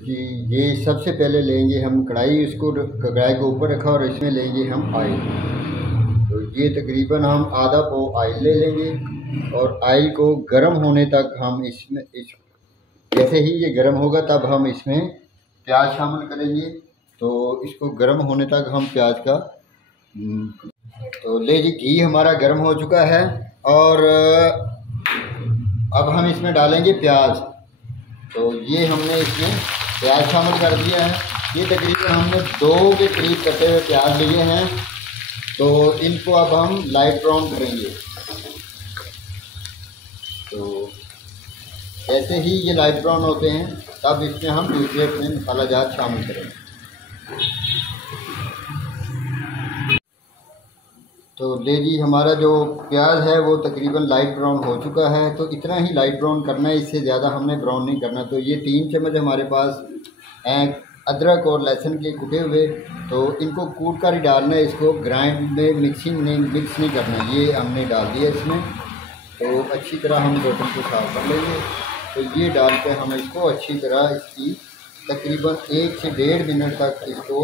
जी, ये सबसे पहले लेंगे हम कढ़ाई, इसको कढ़ाई को ऊपर रखा और इसमें लेंगे हम ऑयल। तो ये तकरीबन हम आधा पाव ऑयल ले लेंगे और ऑयल को गर्म होने तक हम इसमें जैसे ही ये गर्म होगा तब हम इसमें प्याज शामिल करेंगे। तो इसको गर्म होने तक हम प्याज का तो ले जी, घी हमारा गर्म हो चुका है और अब हम इसमें डालेंगे प्याज। तो ये हमने इसमें प्याज शामिल कर दिया है। ये तकरीबन हमने 2 के करीब कटे हुए प्याज लिए हैं। तो इनको अब हम लाइट ब्राउन करेंगे। तो जैसे ही ये लाइट ब्राउन होते हैं तब इसमें हम दूसरे अपने मसाला जात शामिल करेंगे। तो ले जी, हमारा जो प्याज है वो तकरीबन लाइट ब्राउन हो चुका है। तो इतना ही लाइट ब्राउन करना है, इससे ज़्यादा हमने ब्राउन नहीं करना। तो ये 3 चम्मच हमारे पास अदरक और लहसुन के कुटे हुए, तो इनको कूट कर ही डालना है, इसको ग्राइंड में मिक्स नहीं करना। ये हमने डाल दिया इसमें। तो अच्छी तरह हम बर्तन को साफ कर लेंगे। तो ये डाल के हम इसको अच्छी तरह इसकी तकरीबन 1 से 1.5 मिनट तक इसको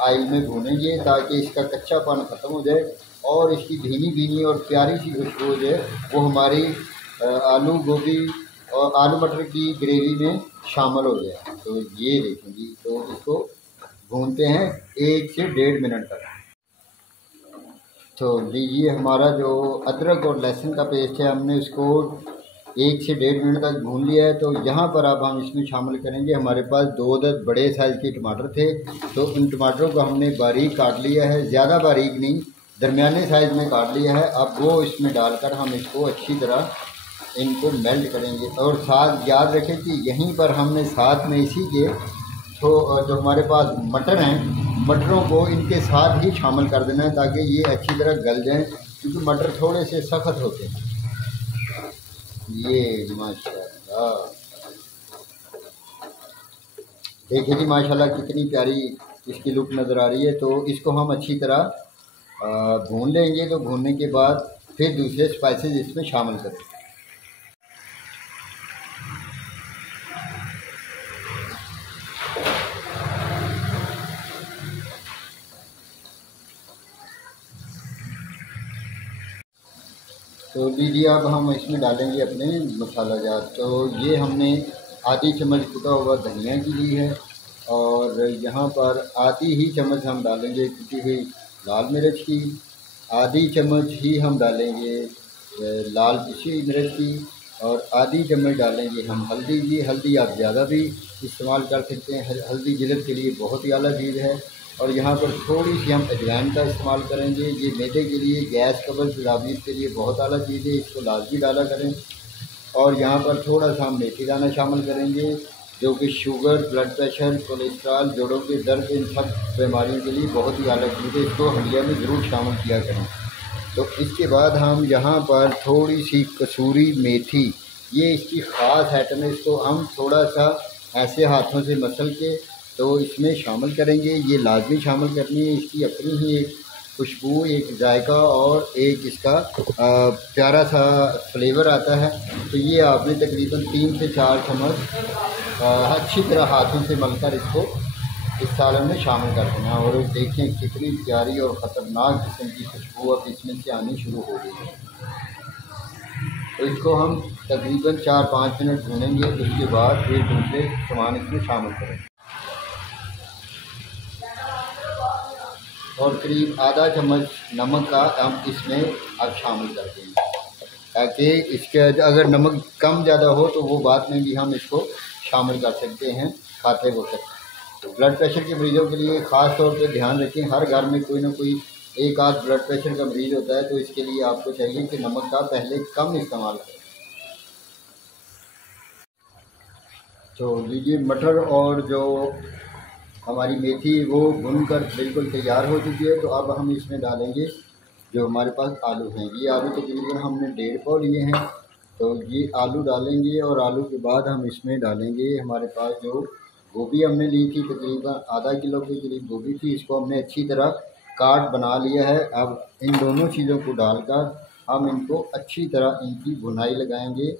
ऑयल में भूनेंगे ताकि इसका कच्चापन ख़त्म हो जाए और इसकी भीनी भीनी और प्यारी सी खुशबू जो है वो हमारी आलू गोभी और आलू मटर की ग्रेवी में शामिल हो जाए। तो ये देखेंगे, तो इसको भूनते हैं 1 से 1.5 मिनट तक। तो लीजिए, हमारा जो अदरक और लहसुन का पेस्ट है हमने उसको 1 से 1.5 मिनट तक भून लिया है। तो यहाँ पर अब हम इसमें शामिल करेंगे, हमारे पास 2 बड़े साइज़ के टमाटर थे। तो उन टमाटरों को हमने बारीक काट लिया है, ज़्यादा बारीक नहीं, दरमियाने साइज़ में काट लिया है। अब वो इसमें डालकर हम इसको अच्छी तरह इनको मेल्ट करेंगे। और साथ याद रखें कि यहीं पर हमने साथ में इसी के तो जो हमारे पास मटर हैं, मटरों को इनके साथ ही शामिल कर देना है ताकि ये अच्छी तरह गल जाएं, क्योंकि मटर थोड़े से सख्त होते हैं। ये माशाल्लाह देखिए जी, माशाल्लाह कितनी प्यारी इसकी लुक नज़र आ रही है। तो इसको हम अच्छी तरह भून लेंगे। तो भूनने के बाद फिर दूसरे स्पाइसेस इसमें शामिल करें। तो लीजिए, अब हम इसमें डालेंगे अपने मसाला जात। तो ये हमने आधी चम्मच कुटा हुआ धनिया की ली है और यहाँ पर आधी ही चम्मच हम डालेंगे कुटी हुई लाल मिर्च की, आधी चम्मच ही हम डालेंगे लाल पिसी मिर्च की और आधी चम्मच डालेंगे हम हल्दी की। हल्दी आप ज़्यादा भी इस्तेमाल कर सकते हैं, हल्दी जिल्द के लिए बहुत ही आला चीज़ है। और यहाँ पर थोड़ी सी हम अजवाइन का इस्तेमाल करेंगे। ये मैदे के लिए, गैस कब्ज़ तदाबीर के लिए बहुत आला चीज़ है, इसको लाजमी डाला करें। और यहाँ पर थोड़ा सा हम मेथी दाना शामिल करेंगे जो कि शुगर, ब्लड प्रेशर, कोलेस्ट्रॉल, जोड़ों के दर्द, इन सब बीमारियों के लिए बहुत ही आला चीज़ है, इसको हंडिया में ज़रूर शामिल किया करें। तो इसके बाद हम यहाँ पर थोड़ी सी कसूरी मेथी, ये इसकी ख़ास आइटम है, इसको हम थोड़ा सा ऐसे हाथों से मसल के तो इसमें शामिल करेंगे। ये लाजमी शामिल करनी है, इसकी अपनी ही एक खुशबू, एक जायका और एक इसका प्यारा सा फ्लेवर आता है। तो ये आपने तकरीबन 3 से 4 चम्मच अच्छी तरह हाथों से मलकर इसको इस सालन में शामिल कर देना। और देखें कितनी प्यारी और ख़तरनाक किस्म की खुशबू अब इसमें से आनी शुरू हो गई है। तो इसको हम तकरीबन 4-5 मिनट भूनेंगे। उसके बाद फिर दूसरे सामान इसमें शामिल करेंगे और करीब आधा चम्मच नमक का हम इसमें अब शामिल कर देंगे ताकि इसके अगर नमक कम ज़्यादा हो तो वो बाद में भी हम इसको शामिल कर सकते हैं खाते वक्त। तो ब्लड प्रेशर के मरीज़ों के लिए ख़ास तौर पे ध्यान रखें, हर घर में कोई ना कोई एक आध ब्लड प्रेशर का मरीज़ होता है। तो इसके लिए आपको चाहिए कि नमक का पहले कम इस्तेमाल करें। तो लीजिए, मटर और जो हमारी मेथी वो भूनकर बिल्कुल तैयार हो चुकी है। तो अब हम इसमें डालेंगे जो हमारे पास आलू हैं। ये आलू तकरीबन हमने 1.5 पाव लिए हैं। तो ये आलू डालेंगे और आलू के बाद हम इसमें डालेंगे हमारे पास जो गोभी हमने ली थी, तकरीबन आधा किलो के करीब गोभी थी, इसको हमने अच्छी तरह काट बना लिया है। अब इन दोनों चीज़ों को डालकर हम इनको अच्छी तरह इनकी भुनाई लगाएंगे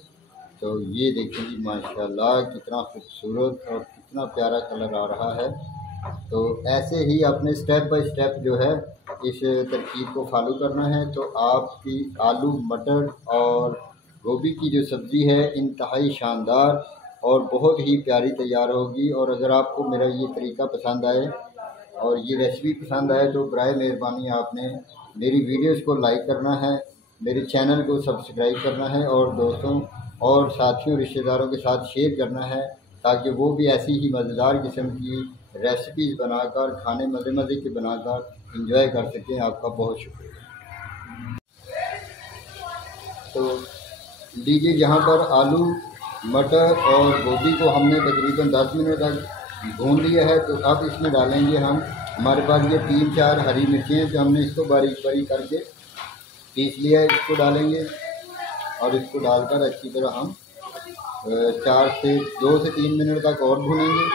तो ये देखिए जी माशाल्लाह कितना खूबसूरत और कितना प्यारा कलर आ रहा है। तो ऐसे ही अपने स्टेप बाय स्टेप जो है इस तरकीब को फॉलो करना है, तो आपकी आलू मटर और गोभी की जो सब्ज़ी है इंतहाई शानदार और बहुत ही प्यारी तैयार होगी। और अगर आपको मेरा ये तरीका पसंद आए और ये रेसिपी पसंद आए तो बराए मेहरबानी आपने मेरी वीडियोस को लाइक करना है, मेरे चैनल को सब्सक्राइब करना है और दोस्तों और साथियों रिश्तेदारों के साथ शेयर करना है, ताकि वो भी ऐसी ही मज़ेदार किस्म की रेसिपीज़ बनाकर खाने मज़े मज़े के बनाकर इंजॉय कर सकें। आपका बहुत शुक्रिया। तो लीजिए यहाँ पर आलू मटर और गोभी को हमने तकरीबन 10 मिनट तक भून लिया है। तो अब इसमें डालेंगे हम, हमारे पास ये 3-4 हरी मिर्ची हैं, तो हमने इसको बारीक बारीक करके पीस लिया है, इसको डालेंगे और इसको डालकर अच्छी तरह हम 2 से 3 मिनट तक और भूनेंगे।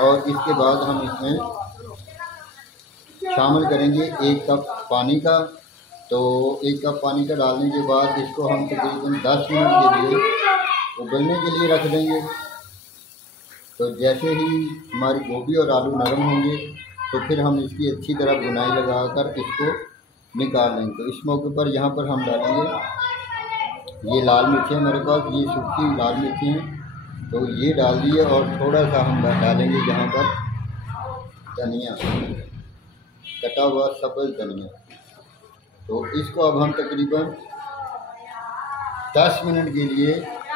और इसके बाद हम इसमें शामिल करेंगे 1 कप पानी का। तो 1 कप पानी का डालने के बाद इसको हम तकरीबन 10 मिनट के लिए उबलने के लिए रख देंगे। तो जैसे ही हमारी गोभी और आलू नरम होंगे तो फिर हम इसकी अच्छी तरह बुनाई लगाकर इसको निकाल लेंगे। तो इस मौके पर यहाँ पर हम डालेंगे ये लाल मिर्चें, मेरे पास ये सूखी लाल मिर्ची हैं, तो ये डाल दिए। और थोड़ा सा हम डालेंगे यहाँ पर धनिया, कटा हुआ सब्ज़ धनिया। तो इसको अब हम तकरीबन 10 मिनट के लिए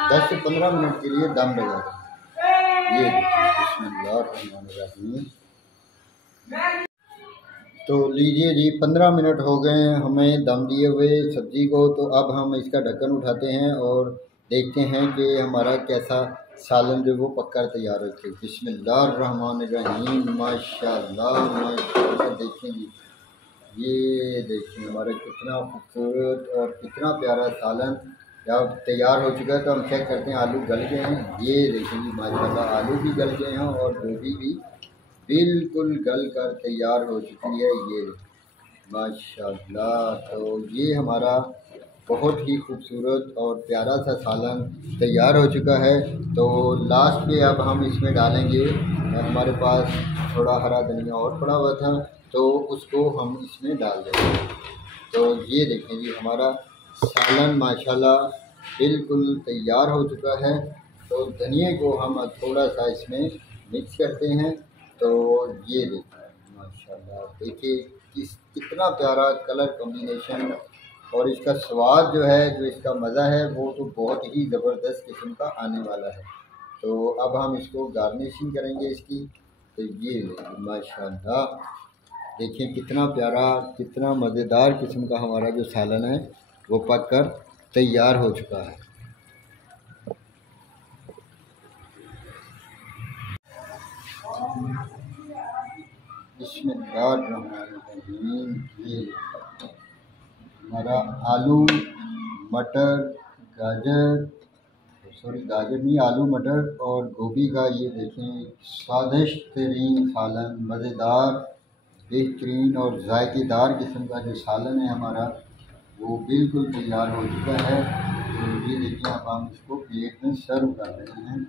10 से 15 मिनट के लिए दम लगा दें। ये बिस्मिल्लाहिर्रहमानिर्रहीम। तो लीजिए जी 15 मिनट हो गए हैं हमें दम दिए हुए सब्ज़ी को। तो अब हम इसका ढक्कन उठाते हैं और देखते हैं कि हमारा कैसा सालन जो वो पककर तैयार होती है। बिस्मिल्लाहिर्रहमानिर्रहीम। माशाल्लाह माशाल्लाह, देखें जी, ये देखिए हमारा कितना खूबसूरत और कितना प्यारा सालन जब तैयार हो चुका है। तो हम चेक करते हैं आलू गल गए हैं। ये देखें जी माशाल्लाह आलू भी गल गए हैं और गोभी भी बिल्कुल गल कर तैयार हो चुकी है। ये माशाल्लाह, तो ये हमारा बहुत ही खूबसूरत और प्यारा सा सालन तैयार हो चुका है। तो लास्ट में अब हम इसमें डालेंगे, हमारे पास थोड़ा हरा धनिया और पड़ा हुआ था तो उसको हम इसमें डाल देंगे। तो ये देखें जी हमारा सालन माशाल्लाह बिल्कुल तैयार हो चुका है। तो धनिए को हम थोड़ा सा इसमें मिक्स करते हैं। तो ये देखिए माशाल्लाह, देखिए कितना प्यारा कलर कॉम्बिनेशन और इसका स्वाद जो है, जो इसका मज़ा है वो तो बहुत ही ज़बरदस्त किस्म का आने वाला है। तो अब हम इसको गार्निशिंग करेंगे इसकी। तो ये माशाल्लाह देखिए कितना प्यारा कितना मज़ेदार किस्म का हमारा जो सालन है वो पक कर तैयार हो चुका है। बिस्मिल्लाहिर्रहमानिर्रहीम। ये हमारा आलू मटर गाजर नहीं, आलू मटर और गोभी का ये देखें स्वादिष्ट तरीन सालन, मज़ेदार बेहतरीन और जायकेदार किस्म का जो सालन है हमारा वो बिल्कुल तैयार हो चुका है। तो ये देखिए अब हम इसको प्लेट में सर्व कर रहे हैं।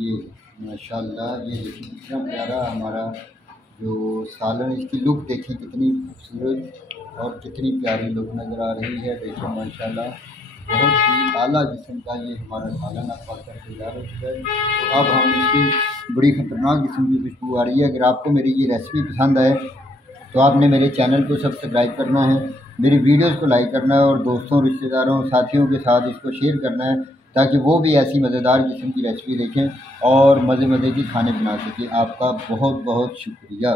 ये माशाल्लाह ये देखिए कितना प्यारा हमारा जो सालन, इसकी लुक देखिए कितनी खूबसूरत और कितनी प्यारी लुक नज़र आ रही है। देखिए माशाल्लाह बहुत ही आला किस्म का ये हमारा सालन अब पक कर तैयार हो चुका है। तो अब हम इसकी बड़ी ख़तरनाक किस्म की खुशबू आ रही है। अगर आपको मेरी ये रेसिपी पसंद आए तो आपने मेरे चैनल को सब्सक्राइब करना है, मेरी वीडियोस को लाइक करना है और दोस्तों रिश्तेदारों साथियों के साथ इसको शेयर करना है, ताकि वो भी ऐसी मज़ेदार किस्म की रेसिपी देखें और मज़े मज़े की खाने बना सकें। आपका बहुत बहुत शुक्रिया।